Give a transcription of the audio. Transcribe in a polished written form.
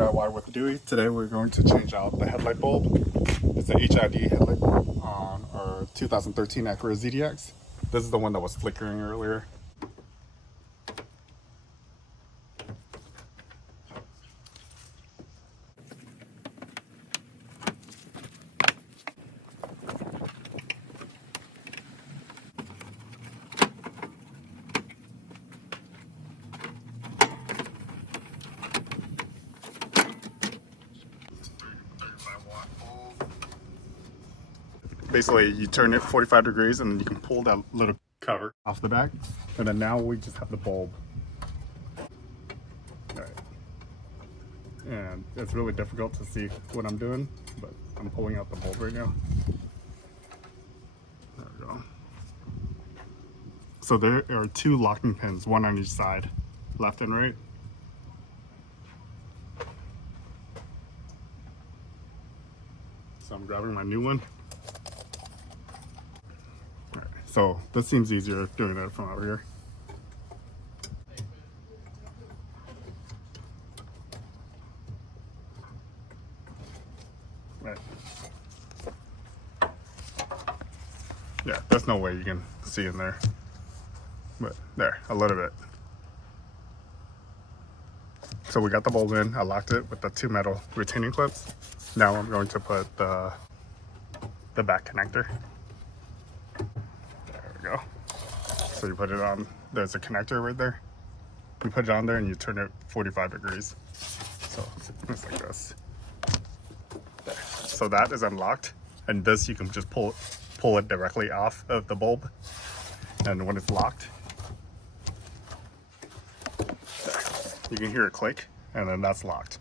DIY with Dewey. Today we're going to change out the headlight bulb. It's the HID headlight bulb on our 2013 Acura ZDX. This is the one that was flickering earlier. Basically, you turn it 45 degrees and then you can pull that little cover off the back. And then now we just have the bulb. All right. And it's really difficult to see what I'm doing, but I'm pulling out the bulb right now. There we go. So there are two locking pins, one on each side, left and right. So I'm grabbing my new one. So this seems easier doing it from out here. Right. Yeah, there's no way you can see in there. But there, a little bit. So we got the bulb in, I locked it with the two metal retaining clips. Now I'm going to put the back connector. Go. So you put it on, there's a connector right there. You put it on there and you turn it 45 degrees. So it's like this. There. So that is unlocked, and this you can just pull it directly off of the bulb. And when it's locked, there. You can hear it click, and then that's locked.